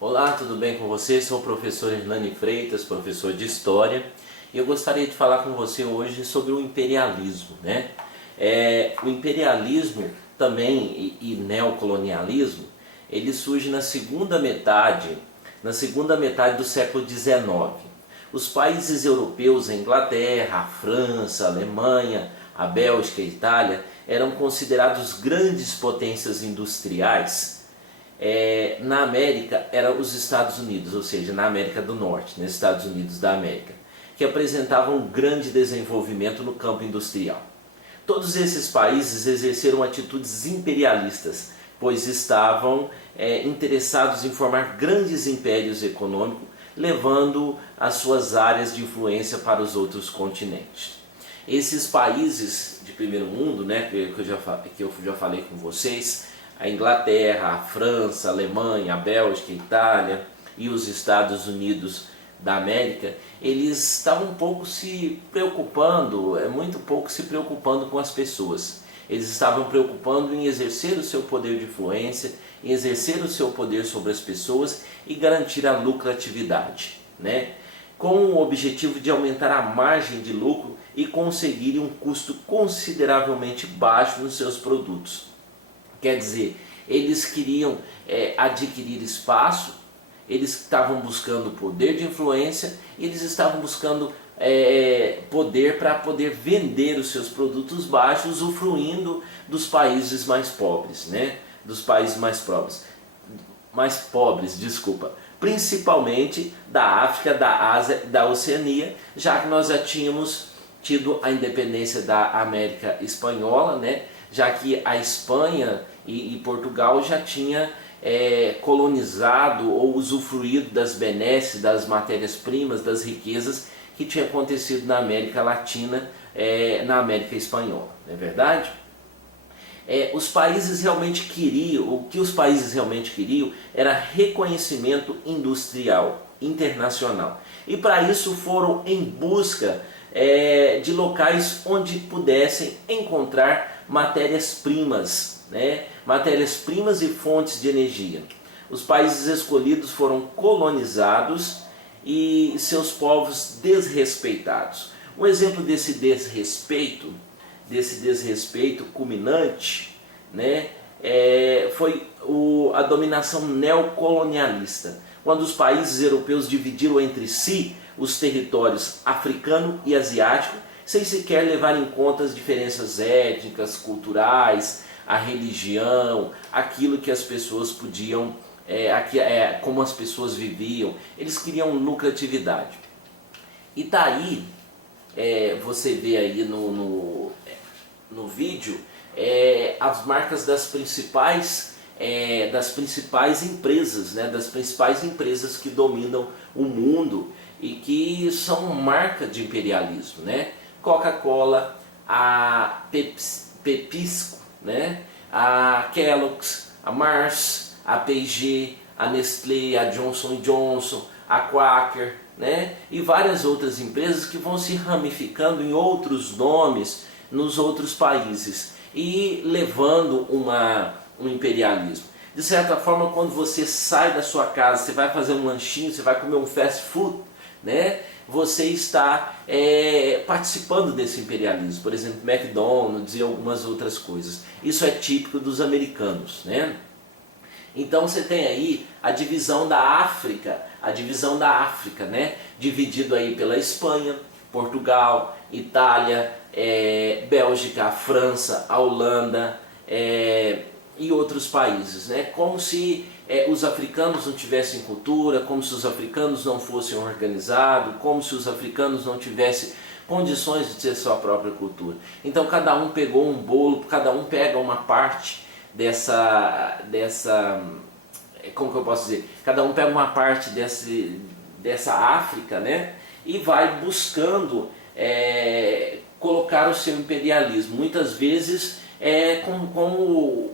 Olá, tudo bem com você? Sou o professor Hernani Freitas, professor de História, e eu gostaria de falar com você hoje sobre o imperialismo, né? O imperialismo também e neocolonialismo, ele surge na segunda metade do século XIX. Os países europeus, a Inglaterra, a França, a Alemanha, a Bélgica e a Itália, eram considerados grandes potências industriais. Na América eram os Estados Unidos, ou seja, na América do Norte, nos Estados Unidos da América, que apresentavam um grande desenvolvimento no campo industrial. Todos esses países exerceram atitudes imperialistas, pois estavam interessados em formar grandes impérios econômicos, levando as suas áreas de influência para os outros continentes. Esses países de primeiro mundo, né, que eu já falei com vocês, a Inglaterra, a França, a Alemanha, a Bélgica, a Itália e os Estados Unidos da América, eles estavam muito pouco se preocupando com as pessoas. Eles estavam preocupando em exercer o seu poder de influência, em exercer o seu poder sobre as pessoas e garantir a lucratividade, né? Com o objetivo de aumentar a margem de lucro e conseguir um custo consideravelmente baixo nos seus produtos. Quer dizer, eles queriam adquirir espaço, eles estavam buscando poder de influência, eles estavam buscando poder para poder vender os seus produtos baixos, usufruindo dos países mais pobres, né? Dos países mais pobres, desculpa, principalmente da África, da Ásia, da Oceania, já que nós já tínhamos tido a independência da América Espanhola, né? Já que a Espanha e Portugal já tinha colonizado ou usufruído das benesses, das matérias-primas, das riquezas que tinha acontecido na América Latina, na América Espanhola, não é verdade? Os países realmente queriam, o que os países realmente queriam era reconhecimento industrial internacional. E para isso foram em busca de locais onde pudessem encontrar matérias-primas, né? Matérias-primas e fontes de energia. Os países escolhidos foram colonizados e seus povos desrespeitados. Um exemplo desse desrespeito culminante, né, foi a dominação neocolonialista, quando os países europeus dividiram entre si os territórios africano e asiático, sem sequer levar em conta as diferenças étnicas, culturais, a religião, aquilo que as pessoas podiam, como as pessoas viviam. Eles queriam lucratividade. E daí, você vê aí no vídeo, as marcas das principais empresas, né, das principais empresas que dominam o mundo e que são marca de imperialismo, né? Coca-Cola, a Pepsi, né? A Kellogg's, a Mars, a P&G, a Nestlé, a Johnson Johnson, a Quaker, né? E várias outras empresas que vão se ramificando em outros nomes nos outros países e levando um imperialismo. De certa forma, quando você sai da sua casa, você vai fazer um lanchinho, você vai comer um fast food, né? Você está participando desse imperialismo, por exemplo, McDonald's e algumas outras coisas. Isso é típico dos americanos, né? Então você tem aí a divisão da África, né? Dividido aí pela Espanha, Portugal, Itália, Bélgica, a França, a Holanda e outros países, né? Como se os africanos não tivessem cultura, como se os africanos não fossem organizados, como se os africanos não tivessem condições de ter sua própria cultura. Então cada um pegou um bolo, cada um pega uma parte dessa como que eu posso dizer? Cada um pega uma parte dessa África, né? E vai buscando colocar o seu imperialismo, muitas vezes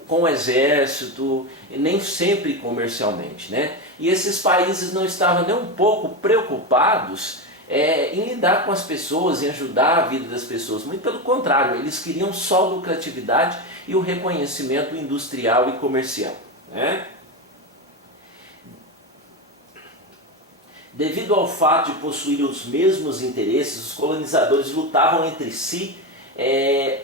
com o exército, nem sempre comercialmente, né? E esses países não estavam nem um pouco preocupados em lidar com as pessoas, em ajudar a vida das pessoas. Muito pelo contrário, eles queriam só lucratividade e o reconhecimento industrial e comercial, né? Devido ao fato de possuir os mesmos interesses, os colonizadores lutavam entre si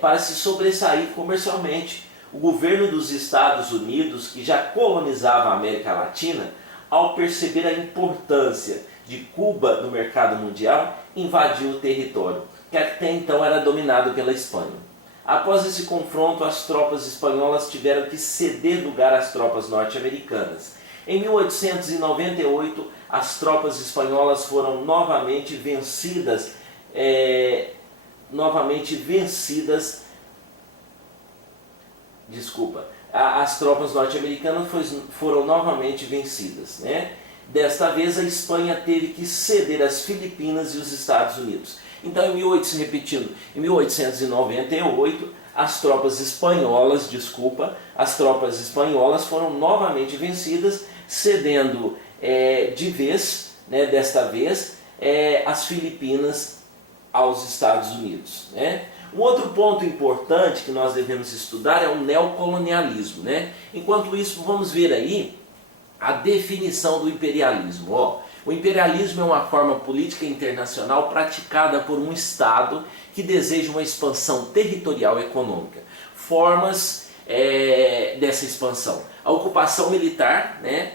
para se sobressair comercialmente. O governo dos Estados Unidos, que já colonizava a América Latina, ao perceber a importância de Cuba no mercado mundial, invadiu o território, que até então era dominado pela Espanha. Após esse confronto, as tropas espanholas tiveram que ceder lugar às tropas norte-americanas. Em 1898, as tropas espanholas foram novamente vencidas, as tropas norte-americanas foram novamente vencidas, né? Desta vez a Espanha teve que ceder as Filipinas e os Estados Unidos. Então, em 1898, as tropas espanholas foram novamente vencidas, cedendo de vez, né, desta vez, as Filipinas aos Estados Unidos, né? Um outro ponto importante que nós devemos estudar é o neocolonialismo, né? Enquanto isso, vamos ver aí a definição do imperialismo. O imperialismo é uma forma política internacional praticada por um Estado que deseja uma expansão territorial e econômica. Formas dessa expansão: a ocupação militar, né?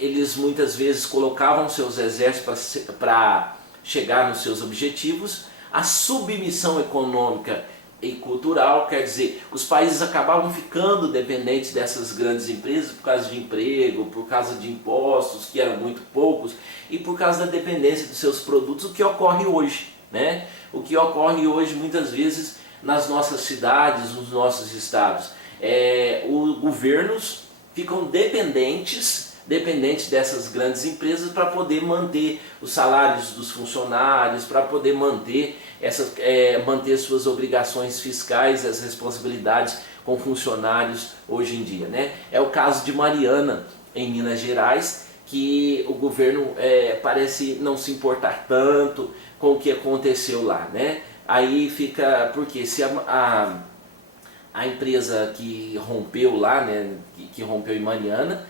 Eles muitas vezes colocavam seus exércitos para chegar nos seus objetivos. A submissão econômica e cultural, quer dizer, os países acabavam ficando dependentes dessas grandes empresas por causa de emprego, por causa de impostos, que eram muito poucos, e por causa da dependência dos seus produtos, o que ocorre hoje, né? O que ocorre hoje muitas vezes nas nossas cidades, nos nossos estados. Os governos ficam dependentes dessas grandes empresas para poder manter os salários dos funcionários, para poder manter suas obrigações fiscais, as responsabilidades com funcionários hoje em dia, né? É o caso de Mariana, em Minas Gerais, que o governo parece não se importar tanto com o que aconteceu lá, né? Aí fica, porque se a empresa que rompeu lá, né, que rompeu em Mariana,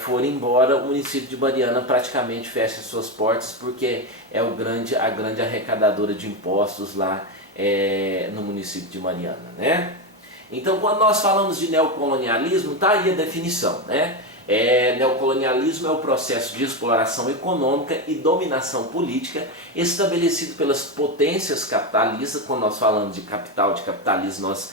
for embora, o município de Mariana praticamente fecha suas portas, porque é a grande arrecadadora de impostos lá no município de Mariana, né? Então, quando nós falamos de neocolonialismo, está aí a definição, né? Neocolonialismo é o processo de exploração econômica e dominação política estabelecido pelas potências capitalistas. Quando nós falamos de capital, de capitalismo, nós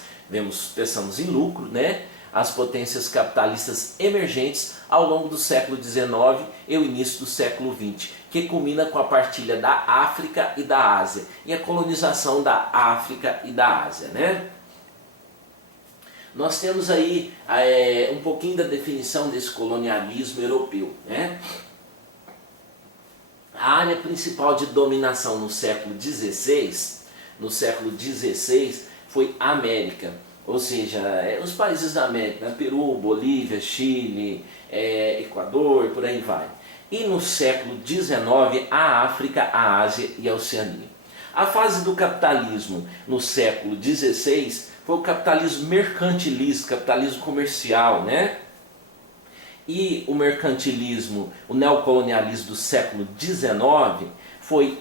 pensamos em lucro, né? As potências capitalistas emergentes ao longo do século XIX e o início do século XX, que culmina com a partilha da África e da Ásia, e a colonização da África e da Ásia, né? Nós temos aí um pouquinho da definição desse colonialismo europeu, né? A área principal de dominação no século XVI foi a América. Ou seja, os países da América, né? Peru, Bolívia, Chile, Equador, por aí vai. E no século XIX, a África, a Ásia e a Oceania. A fase do capitalismo no século XVI foi o capitalismo mercantilista, capitalismo comercial, né? E o mercantilismo, o neocolonialismo do século XIX foi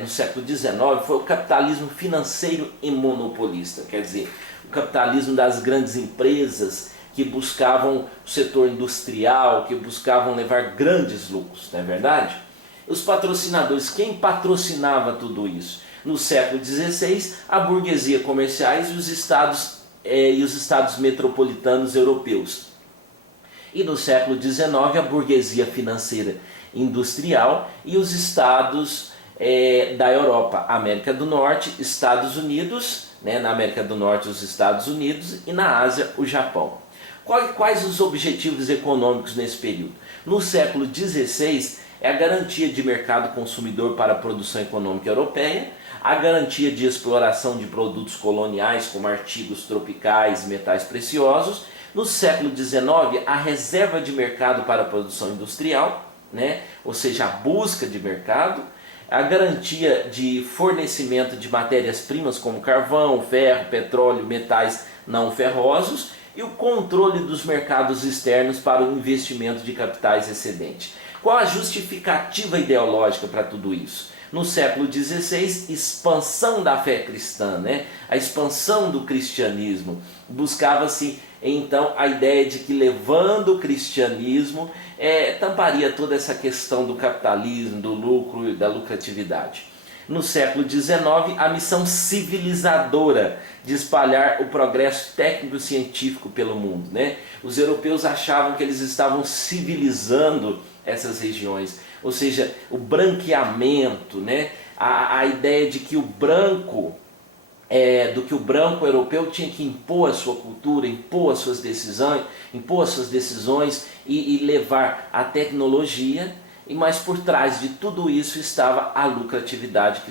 no século XIX foi o capitalismo financeiro e monopolista, quer dizer, o capitalismo das grandes empresas que buscavam o setor industrial, que buscavam levar grandes lucros, não é verdade? Os patrocinadores, quem patrocinava tudo isso? No século XVI, a burguesia comerciais e os estados metropolitanos europeus. E no século XIX, a burguesia financeira industrial e os estados da Europa, América do Norte, Estados Unidos, né, na América do Norte os Estados Unidos e na Ásia o Japão. Quais os objetivos econômicos nesse período? No século XVI é a garantia de mercado consumidor para a produção econômica europeia, a garantia de exploração de produtos coloniais como artigos tropicais e metais preciosos. No século XIX, a reserva de mercado para a produção industrial, né? Ou seja, a busca de mercado, a garantia de fornecimento de matérias-primas como carvão, ferro, petróleo, metais não ferrosos e o controle dos mercados externos para o investimento de capitais excedentes. Qual a justificativa ideológica para tudo isso? No século XVI, expansão da fé cristã, né? A expansão do cristianismo. Buscava-se então a ideia de que levando o cristianismo tamparia toda essa questão do capitalismo, do lucro e da lucratividade. No século XIX, a missão civilizadora de espalhar o progresso técnico-científico pelo mundo, né? Os europeus achavam que eles estavam civilizando essas regiões, ou seja, o branqueamento, né? A ideia de que o branco europeu tinha que impor a sua cultura, impor as suas decisões e levar a tecnologia, mas por trás de tudo isso estava a lucratividade,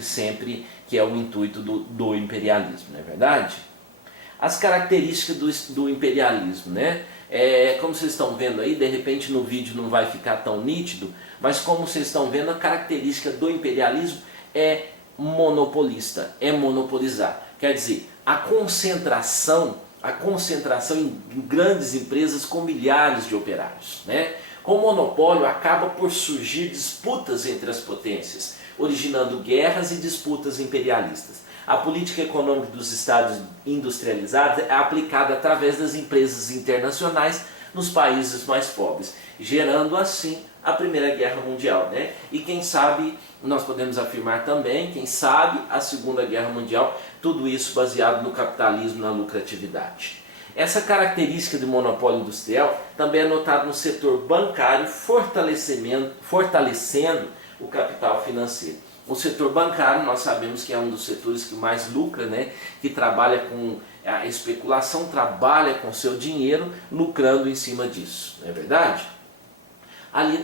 que é o intuito do imperialismo, não é verdade? As características do imperialismo, né? Como vocês estão vendo aí, de repente no vídeo não vai ficar tão nítido, mas como vocês estão vendo, a característica do imperialismo é monopolista, é monopolizar. Quer dizer, a concentração em grandes empresas com milhares de operários, né? Com o monopólio acaba por surgir disputas entre as potências, originando guerras e disputas imperialistas. A política econômica dos estados industrializados é aplicada através das empresas internacionais nos países mais pobres, gerando assim a Primeira Guerra Mundial, né? E quem sabe, nós podemos afirmar também, quem sabe a Segunda Guerra Mundial, tudo isso baseado no capitalismo, na lucratividade. Essa característica do monopólio industrial também é notada no setor bancário, fortalecendo o capital financeiro. O setor bancário, nós sabemos que é um dos setores que mais lucra, né? Que trabalha com a especulação, trabalha com seu dinheiro, lucrando em cima disso, não é verdade?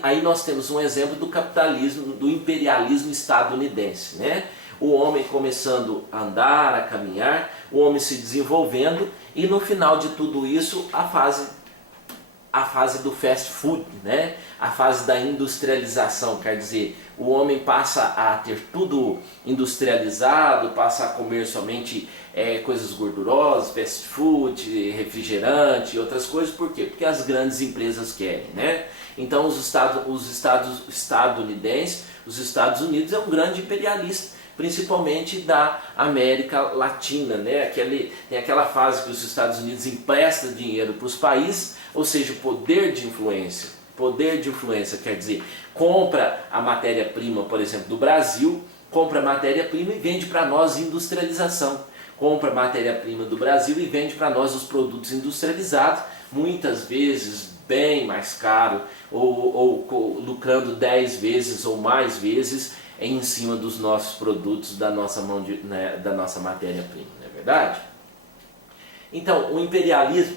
Aí nós temos um exemplo do capitalismo, do imperialismo estadunidense, né? O homem começando a andar, a caminhar, o homem se desenvolvendo e no final de tudo isso a fase do fast food, né? A fase da industrialização, quer dizer, o homem passa a ter tudo industrializado, passa a comer somente coisas gordurosas, fast food, refrigerante e outras coisas. Por quê? Porque as grandes empresas querem, né? Então os estadunidenses, os Estados Unidos é um grande imperialista, principalmente da América Latina, né? Tem aquela fase que os Estados Unidos emprestam dinheiro para os países, ou seja, poder de influência. Poder de influência quer dizer, compra a matéria-prima, por exemplo, do Brasil, compra a matéria-prima e vende para nós industrialização. Compra a matéria-prima do Brasil e vende para nós os produtos industrializados, muitas vezes bem mais caro, ou lucrando 10 vezes ou mais vezes em cima dos nossos produtos, da nossa matéria-prima, não é verdade? Então, o imperialismo,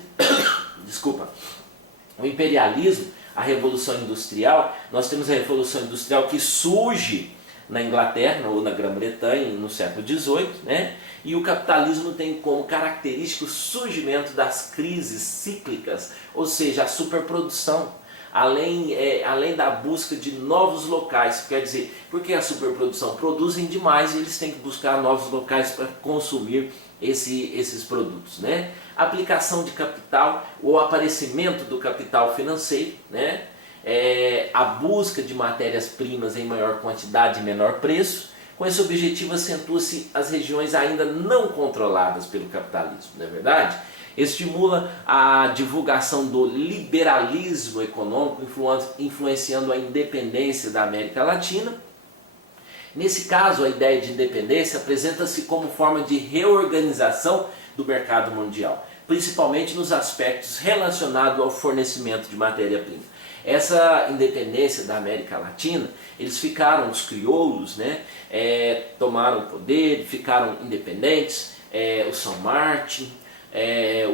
a Revolução Industrial, nós temos a Revolução Industrial que surge na Inglaterra ou na Grã-Bretanha no século XVIII, né? E o capitalismo tem como característica o surgimento das crises cíclicas, ou seja, a superprodução. Além da busca de novos locais, quer dizer, porque a superprodução produzem demais e eles têm que buscar novos locais para consumir esses produtos, né? Aplicação de capital, o aparecimento do capital financeiro, né? A busca de matérias-primas em maior quantidade e menor preço. Com esse objetivo acentua-se as regiões ainda não controladas pelo capitalismo, não é verdade? Estimula a divulgação do liberalismo econômico, influenciando a independência da América Latina. Nesse caso, a ideia de independência apresenta-se como forma de reorganização do mercado mundial, principalmente nos aspectos relacionados ao fornecimento de matéria-prima. Essa independência da América Latina, os crioulos, né, tomaram o poder, ficaram independentes, o São Martin,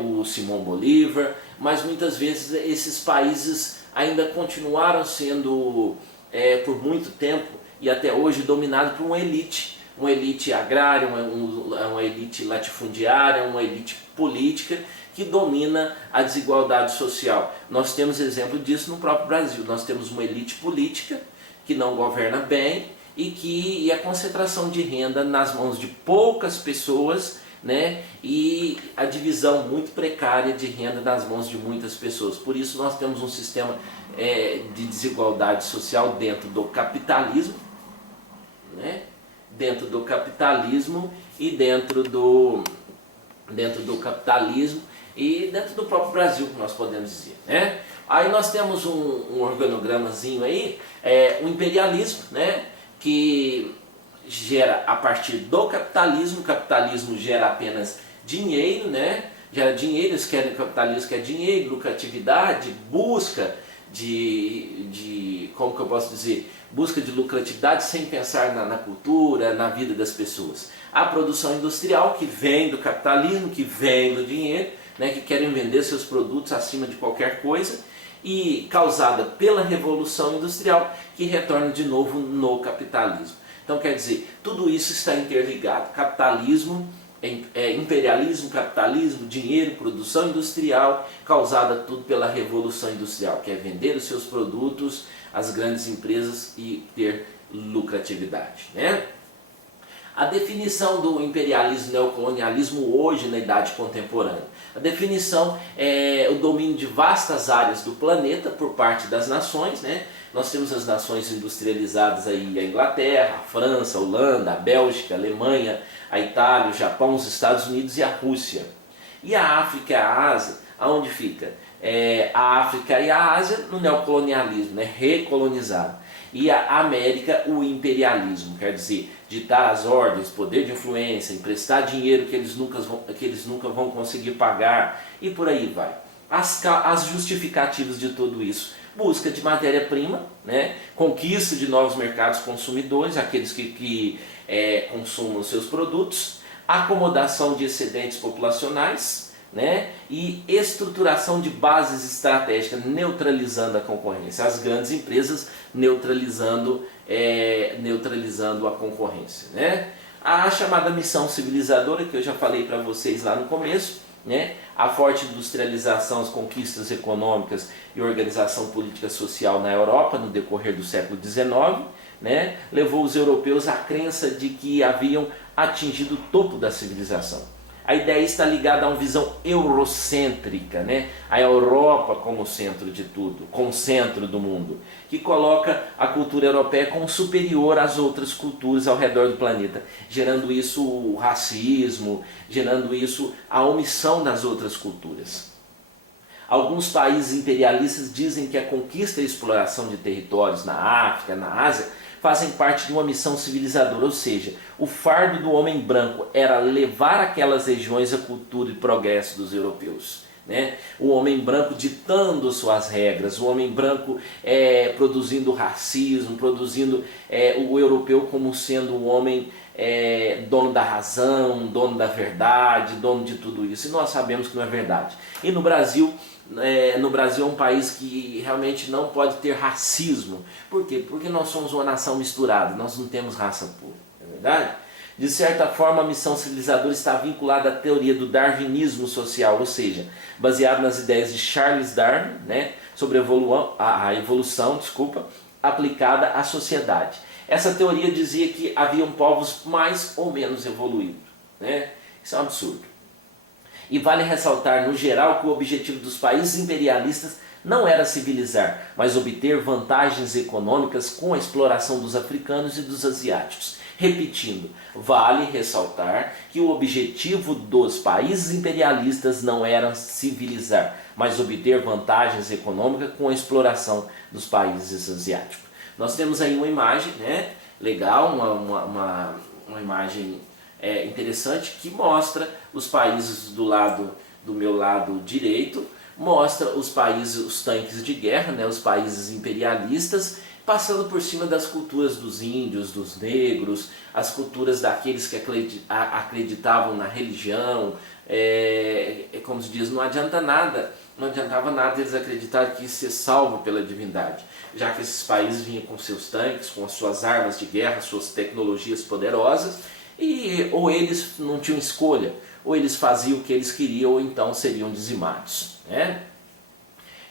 o Simão Bolívar, mas muitas vezes esses países ainda continuaram sendo, por muito tempo e até hoje, dominados por uma elite agrária, uma elite latifundiária, uma elite política, que domina a desigualdade social. Nós temos exemplo disso no próprio Brasil. Nós temos uma elite política que não governa bem e a concentração de renda nas mãos de poucas pessoas né? E a divisão muito precária de renda nas mãos de muitas pessoas. Por isso nós temos um sistema de desigualdade social dentro do capitalismo, né? Dentro do capitalismo e dentro do capitalismo e dentro do próprio Brasil, que nós podemos dizer, né? Aí nós temos um organogramazinho aí, o imperialismo, né? Que gera a partir do capitalismo. O capitalismo gera apenas dinheiro, né? Gera dinheiro, eles querem, o capitalismo quer dinheiro, lucratividade, busca como que eu posso dizer, busca de lucratividade sem pensar na cultura, na vida das pessoas. A produção industrial, que vem do capitalismo, que vem do dinheiro, né, que querem vender seus produtos acima de qualquer coisa, e causada pela revolução industrial, que retorna de novo no capitalismo. Então quer dizer, tudo isso está interligado. Capitalismo, imperialismo, capitalismo, dinheiro, produção industrial, causada tudo pela revolução industrial, que é vender os seus produtos às grandes empresas e ter lucratividade, né? A definição do imperialismo e neocolonialismo hoje na idade contemporânea. A definição é o domínio de vastas áreas do planeta por parte das nações, né? Nós temos as nações industrializadas aí, a Inglaterra, a França, a Holanda, a Bélgica, a Alemanha, a Itália, o Japão, os Estados Unidos e a Rússia. E a África e a Ásia, aonde fica? A África e a Ásia no neocolonialismo, né? Recolonizado. E a América, o imperialismo, quer dizer, ditar as ordens, poder de influência, emprestar dinheiro que eles nunca vão conseguir pagar e por aí vai. As justificativas de tudo isso: busca de matéria-prima, né? Conquista de novos mercados consumidores, aqueles que consumam seus produtos, acomodação de excedentes populacionais, né? E estruturação de bases estratégicas, neutralizando a concorrência. As grandes empresas neutralizando a concorrência, né? A chamada missão civilizadora, que eu já falei para vocês lá no começo, né? A forte industrialização, as conquistas econômicas e organização política social na Europa no decorrer do século XIX, né? Levou os europeus à crença de que haviam atingido o topo da civilização. A ideia está ligada a uma visão eurocêntrica, né? A Europa como centro de tudo, como centro do mundo, que coloca a cultura europeia como superior às outras culturas ao redor do planeta, gerando isso o racismo, gerando isso a omissão das outras culturas. Alguns países imperialistas dizem que a conquista e a exploração de territórios na África, na Ásia, fazem parte de uma missão civilizadora, ou seja, o fardo do homem branco era levar aquelas regiões a cultura e progresso dos europeus, né? O homem branco ditando suas regras, o homem branco produzindo racismo, produzindo o europeu como sendo um homem dono da razão, dono da verdade, dono de tudo isso, e nós sabemos que não é verdade. E no Brasil é um país que realmente não pode ter racismo. Por quê? Porque nós somos uma nação misturada, nós não temos raça pura, não é verdade? De certa forma, a missão civilizadora está vinculada à teoria do darwinismo social, ou seja, baseado nas ideias de Charles Darwin, né, sobre a evolução, aplicada à sociedade. Essa teoria dizia que haviam povos mais ou menos evoluídos, né? Isso é um absurdo. E vale ressaltar, no geral, que o objetivo dos países imperialistas não era civilizar, mas obter vantagens econômicas com a exploração dos africanos e dos asiáticos. Repetindo, vale ressaltar que o objetivo dos países imperialistas não era civilizar, mas obter vantagens econômicas com a exploração dos países asiáticos. Nós temos aí uma imagem, né, legal, uma imagem interessante, que mostra os países do meu lado direito, mostra os países, os tanques de guerra, né, os países imperialistas, passando por cima das culturas dos índios, dos negros, as culturas daqueles que acreditavam na religião. Como se diz, não adiantava nada eles acreditarem que ia ser salvo pela divindade, já que esses países vinham com seus tanques, com as suas armas de guerra, suas tecnologias poderosas, e ou eles não tinham escolha, ou eles faziam o que eles queriam, ou então seriam dizimados, né?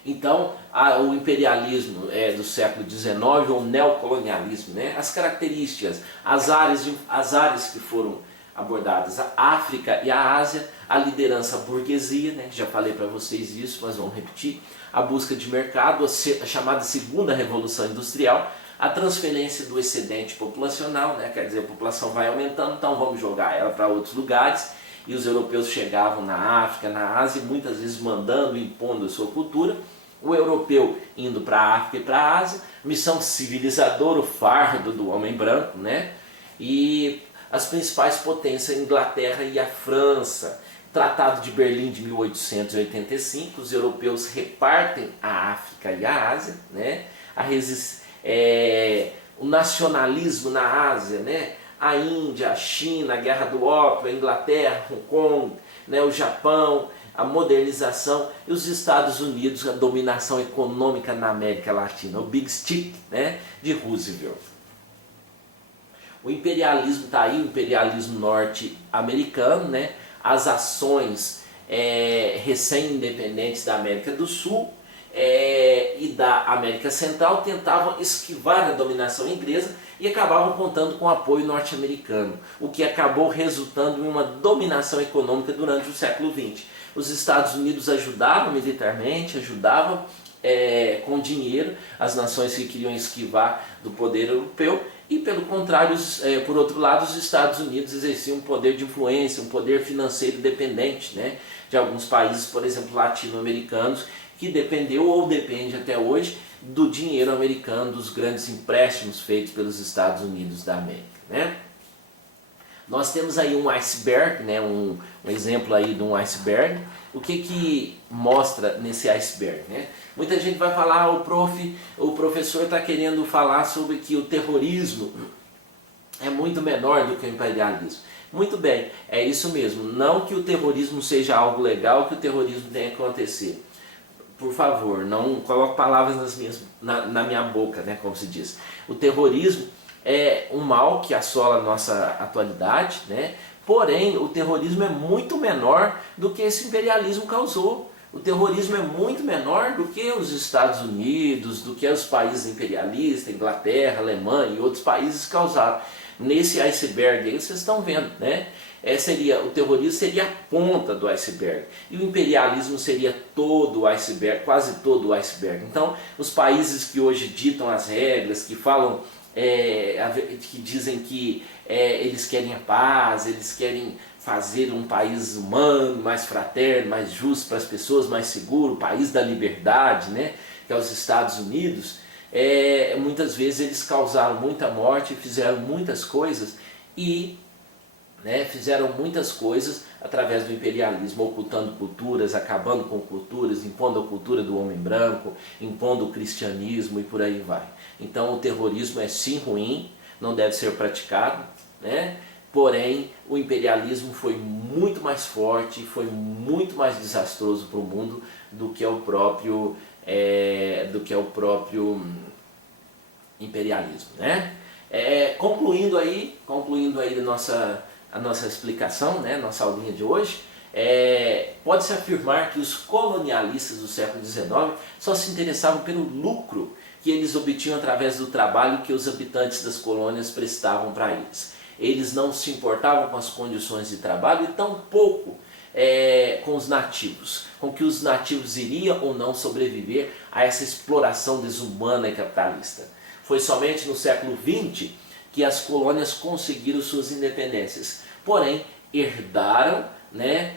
Então, o imperialismo do século XIX, ou neocolonialismo, né? As características, as áreas que foram abordadas a África e a Ásia, a liderança burguesia, né? Já falei para vocês isso, mas vamos repetir, a busca de mercado, a chamada segunda revolução industrial, a transferência do excedente populacional, né? Quer dizer, a população vai aumentando, então vamos jogar ela para outros lugares, e os europeus chegavam na África, na Ásia, muitas vezes mandando, impondo a sua cultura, o europeu indo para a África e para a Ásia, missão civilizadora, o fardo do homem branco, né? E as principais potências, a Inglaterra e a França. Tratado de Berlim de 1885, os europeus repartem a África e a Ásia, né? O nacionalismo na Ásia, né? A Índia, a China, a Guerra do Ópio, a Inglaterra, Hong Kong, né? O Japão, a modernização, e os Estados Unidos, a dominação econômica na América Latina, o Big Stick, né? De Roosevelt. O imperialismo está aí, o imperialismo norte-americano, né? As ações recém-independentes da América do Sul e da América Central tentavam esquivar a dominação inglesa e acabavam contando com o apoio norte-americano, o que acabou resultando em uma dominação econômica durante o século XX. Os Estados Unidos ajudavam militarmente, ajudavam com dinheiro as nações que queriam esquivar do poder europeu, e pelo contrário, por outro lado, os Estados Unidos exerciam um poder de influência, um poder financeiro dependente, né, de alguns países, por exemplo, latino-americanos, que dependeu ou depende até hoje do dinheiro americano, dos grandes empréstimos feitos pelos Estados Unidos da América, né? Nós temos aí um iceberg, né, um exemplo aí de um iceberg. O que mostra nesse iceberg, né? Muita gente vai falar, o professor está querendo falar sobre que o terrorismo é muito menor do que o imperialismo. Muito bem, é isso mesmo. Não que o terrorismo seja algo legal, que o terrorismo tenha que acontecer. Por favor, não coloque palavras na minha boca, né, como se diz. O terrorismo é um mal que assola a nossa atualidade, né? Porém, o terrorismo é muito menor do que esse imperialismo causou. O terrorismo é muito menor do que os Estados Unidos, do que os países imperialistas, Inglaterra, Alemanha e outros países causaram. Nesse iceberg aí vocês estão vendo, né? O terrorismo seria a ponta do iceberg e o imperialismo seria todo o iceberg, quase todo o iceberg. Então, os países que hoje ditam as regras, que falam, que dizem que eles querem a paz, eles querem fazer um país humano, mais fraterno, mais justo para as pessoas, mais seguro, o país da liberdade, né, que é os Estados Unidos, muitas vezes eles causaram muita morte, fizeram muitas coisas fizeram muitas coisas através do imperialismo, ocultando culturas, acabando com culturas, impondo a cultura do homem branco, impondo o cristianismo e por aí vai. Então o terrorismo é sim ruim, não deve ser praticado, né? Porém o imperialismo foi muito mais forte, foi muito mais desastroso para o mundo do que o próprio imperialismo, né? Concluindo aí a nossa explicação, né, nossa aulinha de hoje, pode-se afirmar que os colonialistas do século XIX só se interessavam pelo lucro que eles obtinham através do trabalho que os habitantes das colônias prestavam para eles. Eles não se importavam com as condições de trabalho e tampouco com os nativos, com que os nativos iriam ou não sobreviver a essa exploração desumana e capitalista. Foi somente no século XX que as colônias conseguiram suas independências, porém herdaram, né,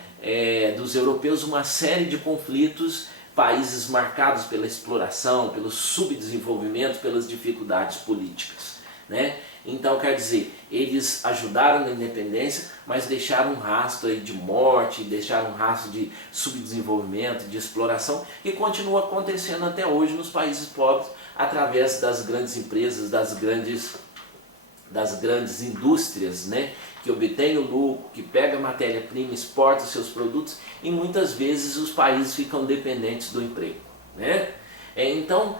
dos europeus uma série de conflitos, países marcados pela exploração, pelo subdesenvolvimento, pelas dificuldades políticas, né? Então, quer dizer, eles ajudaram na independência, mas deixaram um rastro aí de morte, deixaram um rastro de subdesenvolvimento, de exploração, que continua acontecendo até hoje nos países pobres, através das grandes empresas, das grandes indústrias, né, que obtêm o lucro, que pega a matéria-prima, exporta seus produtos, e muitas vezes os países ficam dependentes do emprego, né? Então,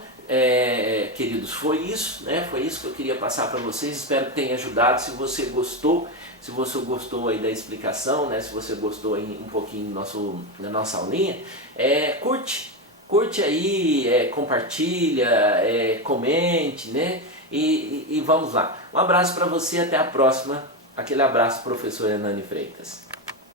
queridos, foi isso, né? Foi isso que eu queria passar para vocês. Espero que tenha ajudado. Se você gostou aí da explicação, né? Se você gostou aí um pouquinho da nossa aulinha, curte aí, compartilha, comente, né? E vamos lá. Um abraço para você, até a próxima. Aquele abraço, professor Hernani Freitas.